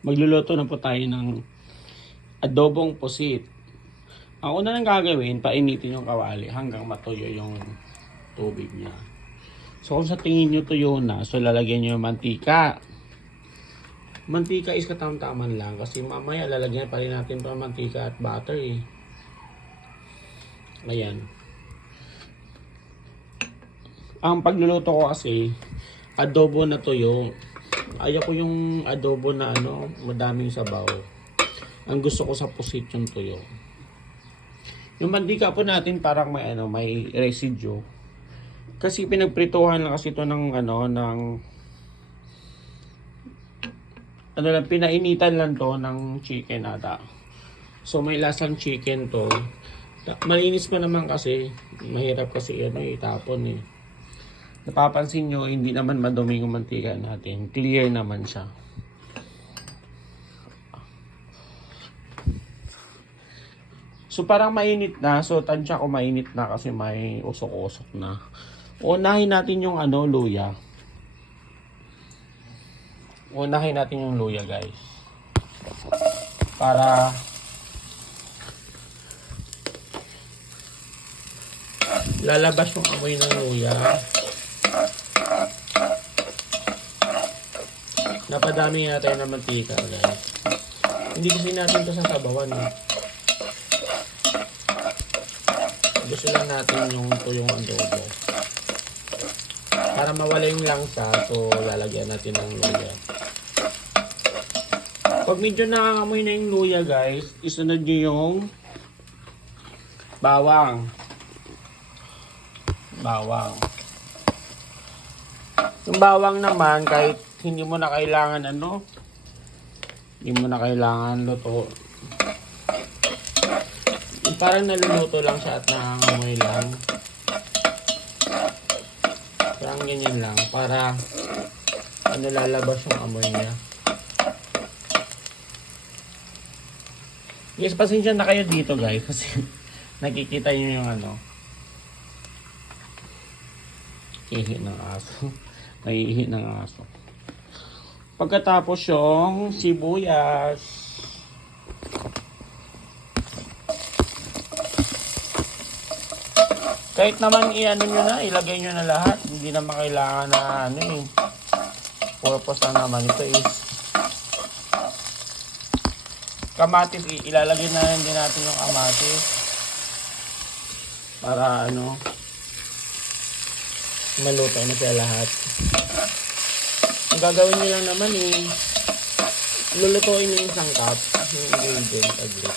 Magluluto na po tayo ng adobong pusit. Ang una nang gagawin, painitin yung kawali hanggang matuyo yung tubig niya. So kung sa tingin nyo tuyo na, so lalagyan nyo yung mantika. Mantika is katamtaman lang kasi mamaya lalagyan pa rin natin pa mantika at butter eh. Ayan. Ang pagluluto ko kasi, adobo na tuyo. Ayaw ko yung adobo na ano, madaming sabaw. Ang gusto ko sa pusit yung tuyo. Yung mantika po natin parang may ano, may residue. Kasi pinagprituhan lang kasi ito ng ano, ng ano lang, pinainitan lang to ng chicken ata. So may lasang chicken to. Malinis pa naman kasi, mahirap kasi ano itapon eh. Napapansin nyo, hindi naman madumi yung mantika natin. Clear naman siya. So parang mainit na. So tansya ko mainit na kasi may usok-usok na. Unahin natin yung ano, luya. Unahin natin yung luya guys. Para lalabas yung amoy ng luya. Napadami nga tayo ng mantika guys. Hindi kasi natin ito sasabawan eh. Gusto lang natin yung tuyong adobo. Para mawala yung langsa, so lalagyan natin ng luya. Pag medyo nakakamoy na yung luya guys, isunod nyo yung bawang. Bawang. Yung bawang naman, kahit hindi mo na kailangan ano, hindi mo na kailangan luto. Parang naluluto lang siya at nangangamoy lang. Parang ganyan lang, para ano lalabas yung amoy niya. Yes, pasensya na kayo dito guys kasi nakikita niyo yung ano ihi ng aso. Naiihi ng aso. Pagkatapos yung sibuyas. Kahit naman i-ano nyo na, ilagay nyo na lahat. Hindi naman kailangan na ano eh. Purpose na naman ito is kamatis. i- Ilalagay na rin din natin yung kamatis. Para ano, maluto na siya lahat. Ang gagawin nyo lang naman eh, lulutuin yung sangkap, yung ingredient aglit.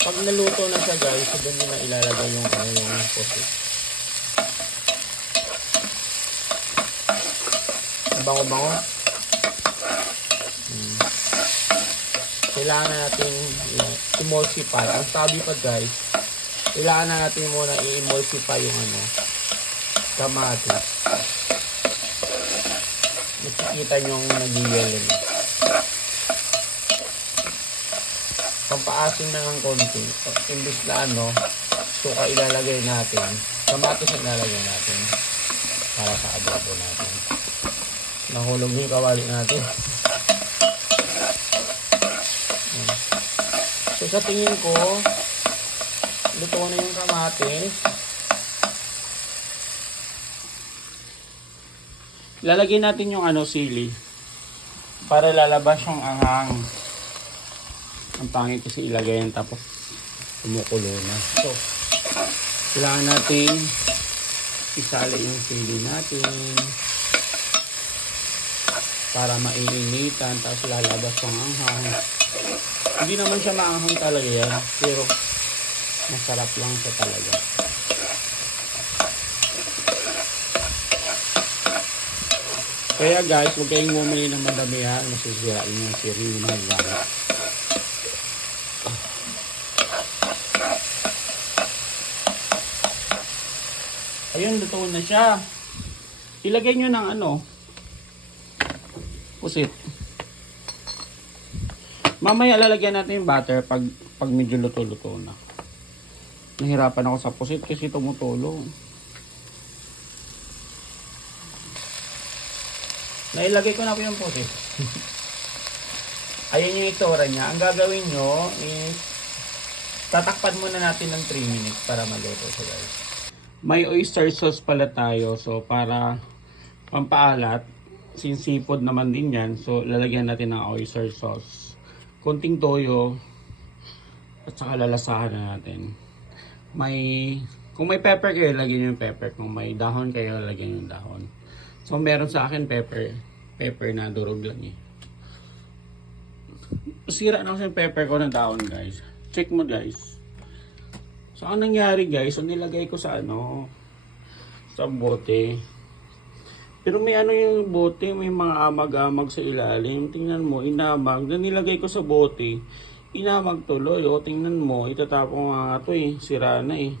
Pag naluto na siya guys, so doon nyo na ilalagay yung ano yung pusit. Ang Bango-bango. Hmm. Kailangan natin emulsify. Ang sabi pa guys, kailangan na natin muna i-emulsify yung ano, kamatis. Nakikita nyo yung nag-yellow. Pampaasim na ng konti. Imbis na ano, suka ilalagay natin. Kamatis ang ilalagay natin. Para sa adobo natin. Nahulog yung kawali natin. So sa tingin ko, luto na yung kamatis. Lalagyan natin yung ano sili para lalabas yung anghang. Ang pangit kasi ilagay yan tapos kumukulo na. So, kailangan natin isali yung sili natin para maiinitan tapos lalabas yung anghang. Hindi naman siya maanghang talaga yan pero masarap lang siya talaga. Kaya guys, huwag kayong bumili ng madami ha. Masisirain yung siri ng gamit. Ayun, luto na siya. Ilagay nyo ng ano, pusit. Mamaya lalagyan natin yung butter pag, pag medyo luto-luto na. Nahirapan ako sa pusit kasi tumutulo. Nailagay ko na po yung puti. Ayan yung itsura niya. Ang gagawin nyo is tatakpan muna natin ng 3 minutes para maluto siya guys. May oyster sauce pala tayo. So para pampaalat, since seafood naman din yan, so lalagyan natin ng oyster sauce. Konting toyo at saka lalasahan na natin. May kung may pepper kayo, lagyan nyo yung pepper. Kung may dahon kayo, lagyan nyo yung dahon. So meron sa akin pepper. Pepper na durog lang eh. Sira na kasi yung pepper ko ng dahon guys. Check mo guys. So ang nangyari guys, so nilagay ko sa ano, sa bote. Pero may ano yung bote, may mga amag-amag sa ilalim. Tingnan mo, inamag. Na nilagay ko sa bote, inamag tuloy. O tingnan mo, itatapon nga to eh. Sira na eh.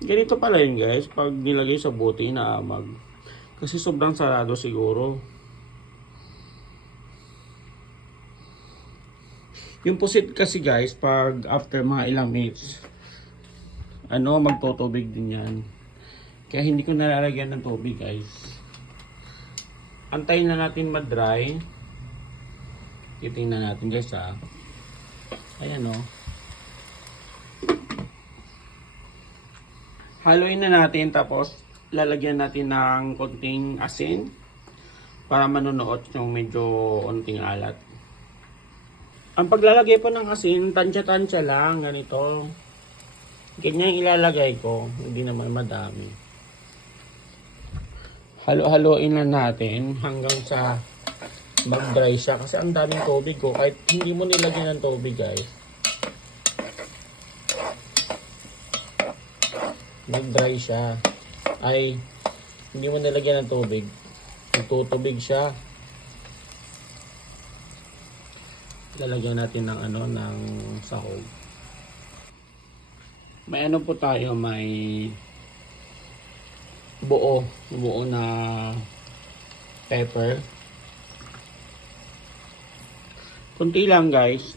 Ganito pala yun guys, pag nilagay sa bote, inaamag. Kasi sobrang sarado siguro. Yung pusit kasi guys, pag after mga ilang minutes, ano, magtutubig din yan. Kaya hindi ko nalalagyan ng tubig guys. Antayin na natin mag-dry. Titingnan natin guys ha. Ayan o. Haluin na natin tapos lalagyan natin ng konting asin para manunuot yung medyo unting alat. Ang paglalagay po ng asin, tansya-tansya lang, ganito. Ganyan ilalagay ko, hindi naman madami. Halo-haloin na natin hanggang sa mag-dry siya kasi ang daming tubig ko kahit hindi mo nilagyan ng tubig guys. Mag-dry siya. Ay, hindi mo nilagyan ng tubig. Nagtutubig siya. lalagyan natin ng ano ng sahog. May ano po tayo, may buo, buo na pepper. Kunti lang guys.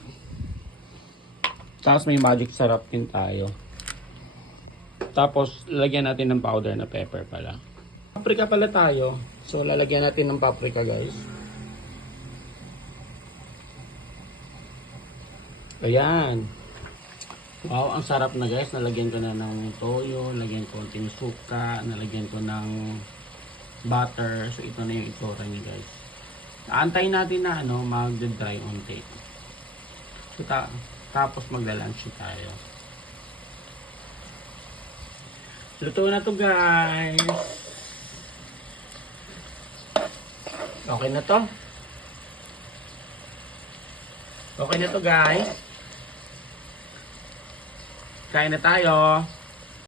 Tapos may magic sarap din tayo. Tapos lalagyan natin ng powder na pepper pala. Paprika pala tayo. So lalagyan natin ng paprika guys. Ayan. Wow, ang sarap na guys. Nalagyan ko na ng toyo, nalagyan ko konting suka, nalagyan ko ng butter. So ito na yung itsura niya guys. Aantayin natin na ano, mag-dry unti. So ta tapos magla-lunch tayo. Luto na to guys. Okay na to. Okay na to guys. Kain na tayo.